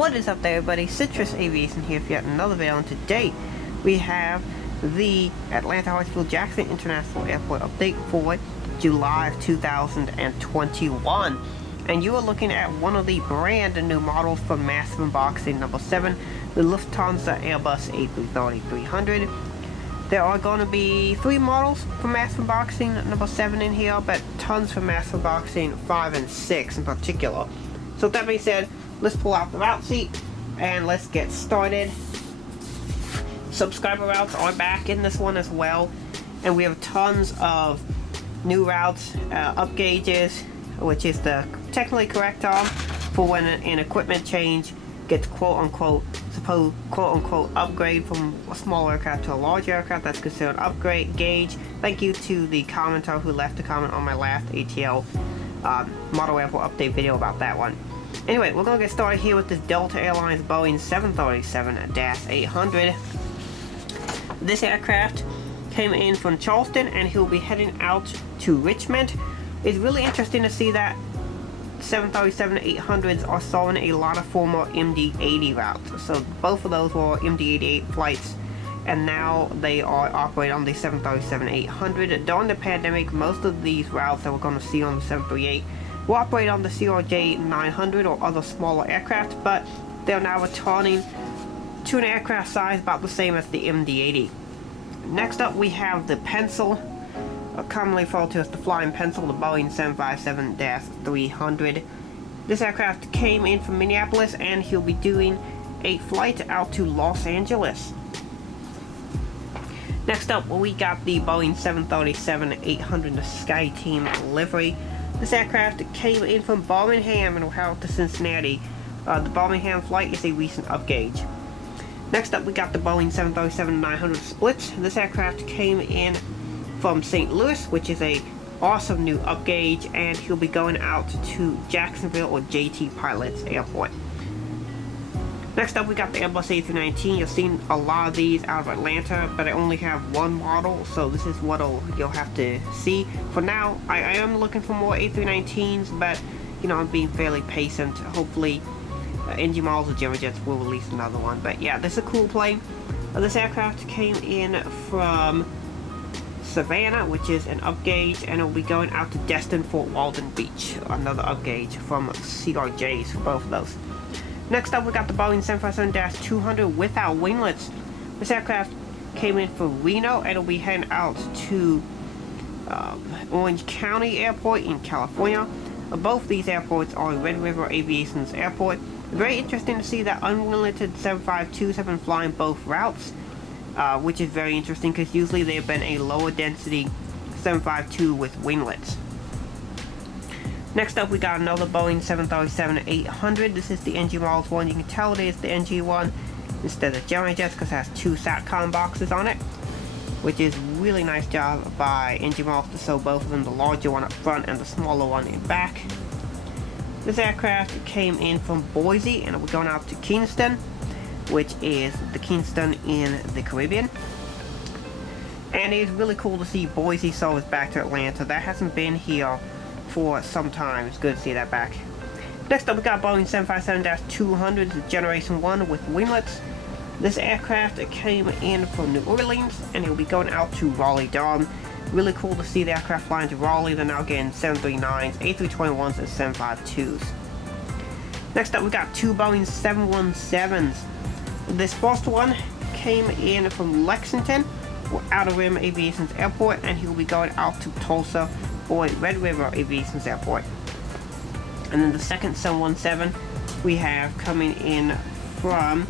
What is up there, everybody? Citrus Aviation here for yet another video, and today we have the Atlanta Hartsfield-Jackson International Airport update for July of 2021. And you are looking at one of the brand new models from massive unboxing number 7, the Lufthansa Airbus A319-300. There are going to be 3 models from massive unboxing number 7 in here, but tons from massive unboxing 5 and 6 in particular. So with that being said, let's pull out the route sheet and let's get started. Subscriber routes are back in this one as well, and we have tons of new routes, up gauges, which is the technically correct term for when an equipment change gets quote-unquote upgrade from a small aircraft to a large aircraft. That's considered upgrade gauge. Thank you to the commenter who left a comment on my last ATL model airport update video about that one. Anyway, we're going to get started here with this Delta Airlines Boeing 737-800. This aircraft came in from Charleston and he'll be heading out to Richmond. It's really interesting to see that 737-800s are solving a lot of former MD-80 routes. So both of those were MD-88 flights, and now they are operating on the 737-800. During the pandemic, most of these routes that we're going to see on the 738 will operate on the CRJ-900 or other smaller aircraft, but they're now returning to an aircraft size about the same as the MD-80. Next up, we have the Pencil, commonly referred to as the Flying Pencil, the Boeing 757-300. This aircraft came in from Minneapolis, and he'll be doing a flight out to Los Angeles. Next up, we got the Boeing 737-800, the SkyTeam livery. This aircraft came in from Birmingham and will head out to Cincinnati. The Birmingham flight is a recent upgauge. Next up, we got the Boeing 737-900 Splits. This aircraft came in from St. Louis, which is a awesome new upgauge, and he'll be going out to Jacksonville or JT Pilots Airport. Next up, we got the Airbus A319. You've seen a lot of these out of Atlanta, but I only have one model, so this is what you'll have to see. For now, I am looking for more A319s, but you know, I'm being fairly patient. Hopefully, NG Models or German Jets will release another one. But yeah, this is a cool plane. This aircraft came in from Savannah, which is an upgauge, and it will be going out to Destin Fort Walton Beach, another upgauge from CRJs for both of those. Next up, we got the Boeing 757-200 without winglets. This aircraft came in from Reno, and it'll be heading out to Orange County Airport in California. Both these airports are Red River Aviation's airport. Very interesting to see that unlimited 752s have been flying both routes, which is very interesting because usually they've been a lower density 752 with winglets. Next up, we got another Boeing 737-800. This is the NG Models one. You can tell it is the NG one instead of German Jets because it has 2 SATCOM boxes on it, which is really nice job by NG Models to show both of them, the larger one up front and the smaller one in back. This aircraft came in from Boise and it was going out to Kingston, which is the Kingston in the Caribbean. And it's really cool to see Boise service back to Atlanta. That hasn't been here for some time. It's good to see that back. Next up, we got Boeing 757-200, the Generation 1 with winglets. This aircraft came in from New Orleans and it will be going out to Raleigh-Durham. Really cool to see the aircraft flying to Raleigh. They're now getting 739s, A321s, and 752s. Next up, we got 2 Boeing 717s. This first one came in from Lexington, Outer Rim Aviation's airport, and he will be going out to Tulsa or Red River Aviation's airport. And then the second 717 we have coming in from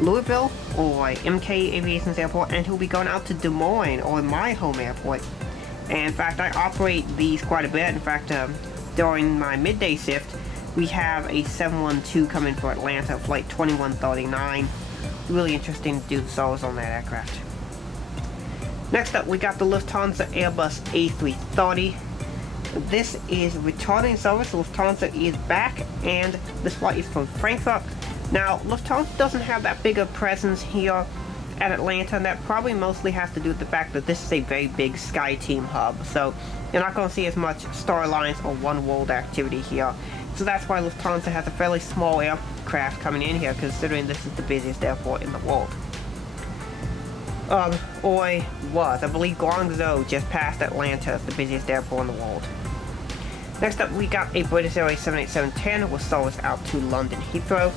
Louisville or MK Aviation's airport, and he'll be going out to Des Moines or my home airport. And in fact, I operate these quite a bit. In fact, during my midday shift, we have a 712 coming for Atlanta, flight 2139. Really interesting to do the service on that aircraft. Next up, we got the Lufthansa Airbus A330. This is returning service. Lufthansa is back, and this flight is from Frankfurt. Now, Lufthansa doesn't have that big a presence here at Atlanta, and that probably mostly has to do with the fact that this is a very big SkyTeam hub. So you're not going to see as much Star Alliance or One World activity here So that's why Lufthansa has a fairly small aircraft coming in here, considering this is the busiest airport in the world. I believe Guangzhou, just past Atlanta, is the busiest airport in the world. Next up, we got a British Airways 787-10 with service out to London Heathrow.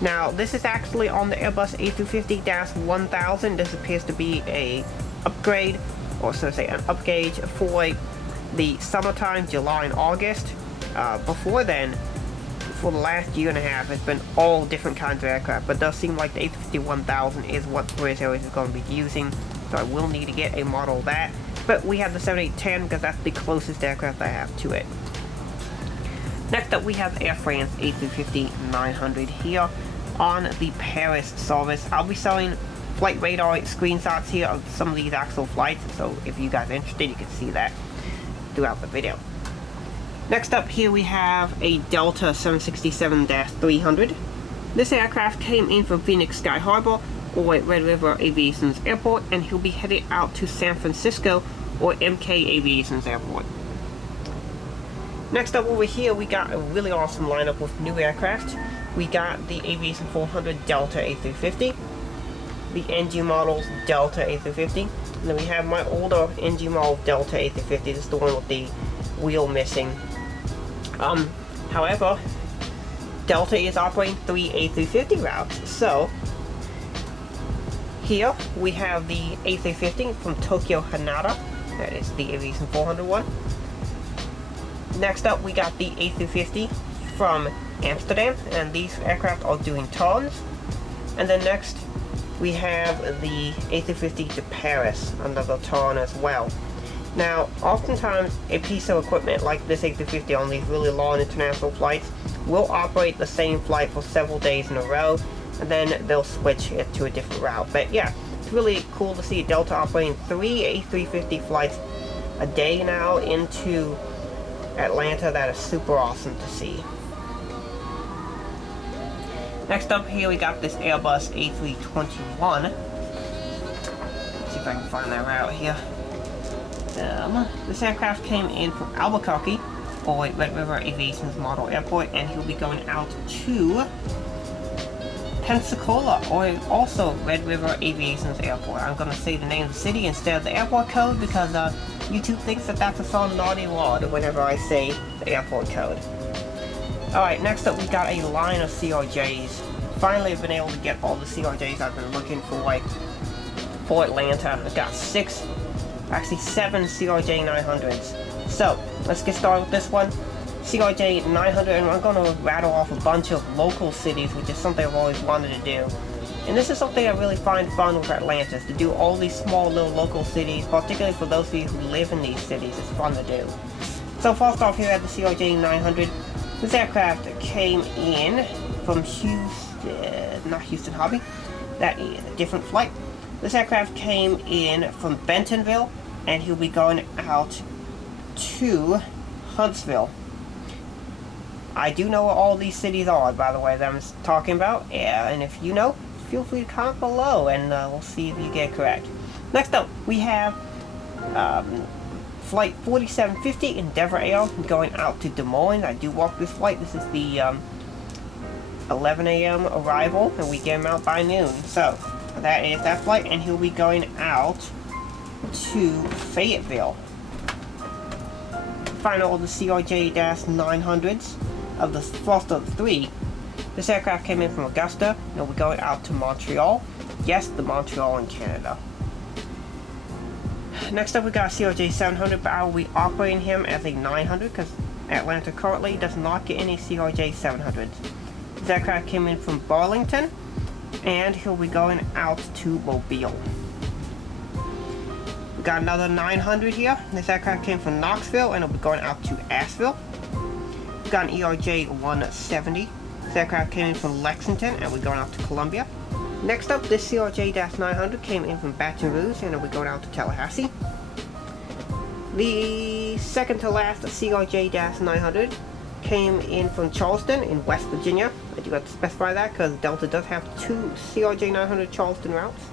Now, this is actually on the Airbus A350-1000. This appears to be a upgrade, or so to say, an upgauge for the summertime, July and August. Before then, for the last year and a half, it's been all different kinds of aircraft, but it does seem like the A350-1000 is what British Airways is going to be using, so I will need to get a model of that. But we have the 7810 because that's the closest aircraft I have to it. Next up, we have Air France A350-900 here on the Paris service. I'll be showing flight radar screenshots here of some of these actual flights, so if you guys are interested, you can see that throughout the video. Next up here we have a Delta 767-300. This aircraft came in from Phoenix Sky Harbor or Red River Aviation's airport, and he'll be headed out to San Francisco or MK Aviation's airport. Next up over here we got a really awesome lineup with new aircraft. We got the Aviation 400 Delta A350, the NG models Delta A350, and then we have my older NG model Delta A350. This is the one with the wheel missing. However, Delta is operating 3 A350 routes. So here we have the A350 from Tokyo Haneda. That is the Aviation 400 one. Next up we got the A350 from Amsterdam, and these aircraft are doing turns. And then next we have the A350 to Paris, another turn as well. Now, oftentimes a piece of equipment like this A350 on these really long international flights will operate the same flight for several days in a row, and then they'll switch it to a different route. But yeah, it's really cool to see Delta operating 3 A350 flights a day now into Atlanta. That is super awesome to see. Next up here we got this Airbus A321. Let's see if I can find that route here. This aircraft came in from Albuquerque, or Red River Aviation's model airport, and he'll be going out to Pensacola, or also Red River Aviation's airport. I'm going to say the name of the city instead of the airport code because YouTube thinks that that's a some naughty word whenever I say the airport code. Alright, next up we got a line of CRJs. Finally I've been able to get all the CRJs I've been looking for Atlanta. I've got 7 CRJ 900s. So, let's get started with this one. CRJ 900, and I'm going to rattle off a bunch of local cities, which is something I've always wanted to do. And this is something I really find fun with Atlanta, is to do all these small little local cities, particularly for those of you who live in these cities. It's fun to do. So first off here at the CRJ 900, this aircraft came in from Houston Hobby. That is a different flight. This aircraft came in from Bentonville, and he'll be going out to Huntsville. I do know what all these cities are, by the way, that I'm talking about. Yeah, and if you know, feel free to comment below, and we'll see if you get correct. Next up, we have Flight 4750 Endeavour Air going out to Des Moines. I do walk this flight. This is the 11 a.m. arrival, and we get him out by noon. So, that is that flight, and he'll be going out to Fayetteville. Final of the CRJ-900s of the first of the 3. This aircraft came in from Augusta, and we're going out to Montreal. Yes, the Montreal in Canada. Next up we got a CRJ-700, but I will be operating him as a 900 because Atlanta currently does not get any CRJ-700s. This aircraft came in from Burlington, and he'll be going out to Mobile. We got another 900 here. This aircraft came from Knoxville, and it'll be going out to Asheville. We got an ERJ-170. This aircraft came in from Lexington, and we're going out to Columbia. Next up, this CRJ-900 came in from Baton Rouge, and we're going out to Tallahassee. The second to last CRJ-900 came in from Charleston in West Virginia. I do have to specify that because Delta does have 2 CRJ-900 Charleston routes.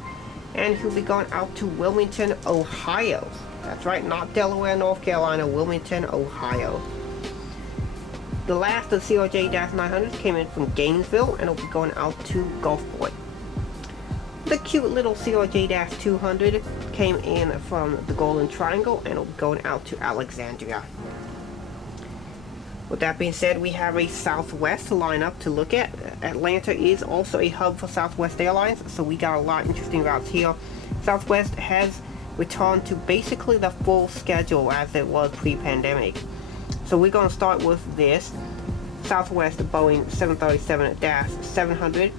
And he'll be going out to Wilmington, Ohio. That's right, not Delaware, North Carolina, Wilmington, Ohio. The last of the CRJ-900s came in from Gainesville and will be going out to Gulfport. The cute little CRJ-200 came in from the Golden Triangle and will be going out to Alexandria. With that being said, we have a Southwest lineup to look at. Atlanta is also a hub for Southwest Airlines, so we got a lot of interesting routes here. Southwest has returned to basically the full schedule as it was pre-pandemic. So we're going to start with this Southwest Boeing 737-700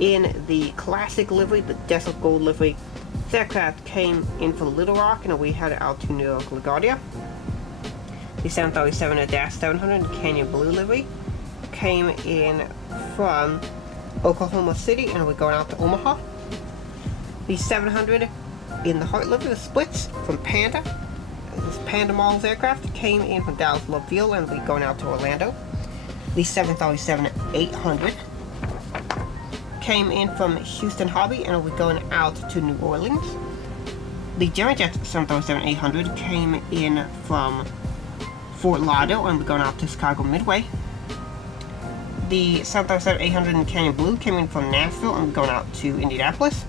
in the classic livery, the Desert Gold livery. This aircraft came in from Little Rock and we headed out to New York LaGuardia. The 737-700 Canyon Blue livery came in from Oklahoma City and we're going out to Omaha. The 700 in the Heart livery, the splits from Panda. This Panda Models aircraft came in from Dallas Love Field and we're going out to Orlando. The 737-800 came in from Houston Hobby and we're going out to New Orleans. The Journeyjet 737-800 came in from Fort Lauderdale and we're going out to Chicago Midway. The 737-800 in Canyon Blue came in from Nashville and we're going out to Indianapolis.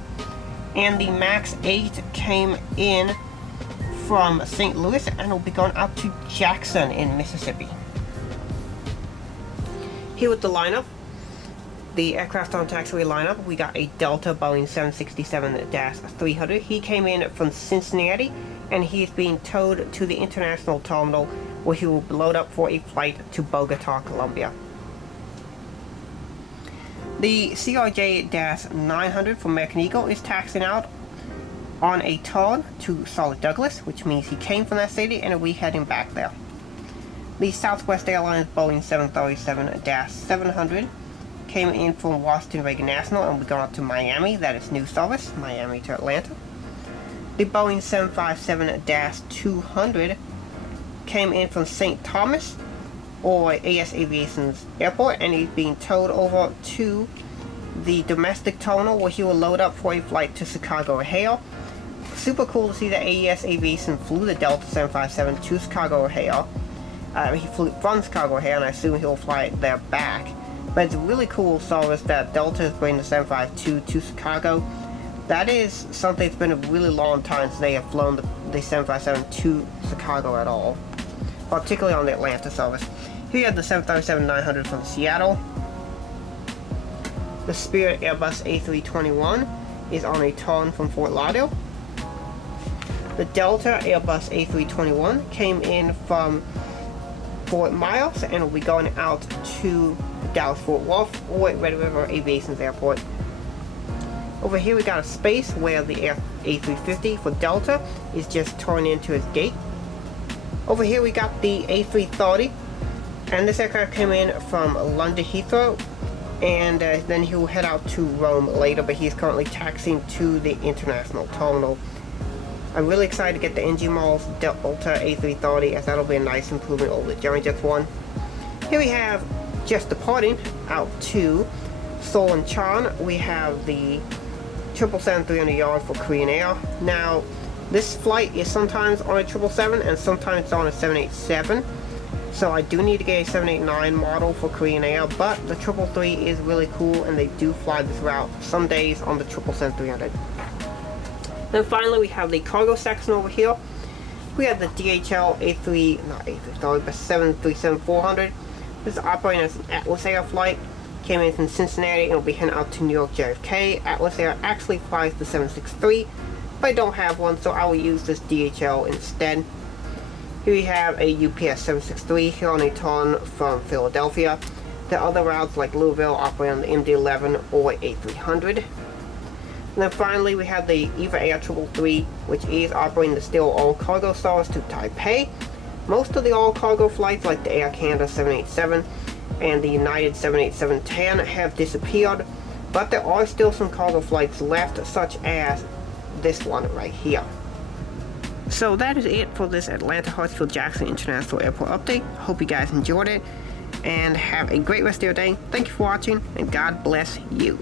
And the MAX 8 came in from St. Louis and will be going out to Jackson in Mississippi. Here with the lineup, the aircraft on taxiway lineup, we got a Delta Boeing 767-300. He came in from Cincinnati and he is being towed to the international terminal where he will load up for a flight to Bogota, Colombia. The CRJ-900 from American Eagle is taxiing out on a turn to Solid Douglas, which means he came from that city and we're heading back there. The Southwest Airlines Boeing 737-700 came in from Washington Reagan National and we're going out to Miami. That is new service, Miami to Atlanta. The Boeing 757-200 came in from St. Thomas or AS Aviation's airport and he's being towed over to the domestic terminal where he will load up for a flight to Chicago O'Hare. Super cool to see that AES Aviation flew the Delta 757 to Chicago O'Hare. He flew from Chicago O'Hare and I assume he'll fly it there back. But it's a really cool service that Delta is bringing the 752 to Chicago. That is something that's been a really long time since they have flown the 757 to Chicago at all, particularly on the Atlanta service. Here you have the 737-900 from Seattle. The Spirit Airbus A321 is on a turn from Fort Lauderdale. The Delta Airbus A321 came in from Fort Myers and will be going out to Dallas-Fort Worth or Red River Aviation's airport. Over here we got a space where the A350 for Delta is just turning into its gate. Over here we got the A330 and this aircraft came in from London Heathrow and then he will head out to Rome later, but he's currently taxiing to the international terminal. I'm really excited to get the NG Malls Delta A330 as that'll be a nice improvement over the Journeyjet one. Here we have just departing out to Seoul and Chan. We have the 777-300 yard for Korean Air. Now this flight is sometimes on a 777 and sometimes it's on a 787. So I do need to get a 789 model for Korean Air, but the 333 is really cool and they do fly this route some days on the 777-300. Then finally we have the cargo section over here. We have the DHL 737-400. This is operating as an Atlas Air flight. Came in from Cincinnati and will be heading out to New York JFK. Atlas Air actually flies the 763, but I don't have one, so I will use this DHL instead. Here we have a UPS 763 here on a turn from Philadelphia. The other routes like Louisville operate on the MD-11 or A300. And then finally we have the EVA Air 333, which is operating the still all-cargo service to Taipei. Most of the all-cargo flights like the Air Canada 787 and the United 787-10 have disappeared, but there are still some cargo flights left, such as this one right here. So that is it for this Atlanta Hartsfield-Jackson International Airport update. Hope you guys enjoyed it and have a great rest of your day. Thank you for watching and God bless you.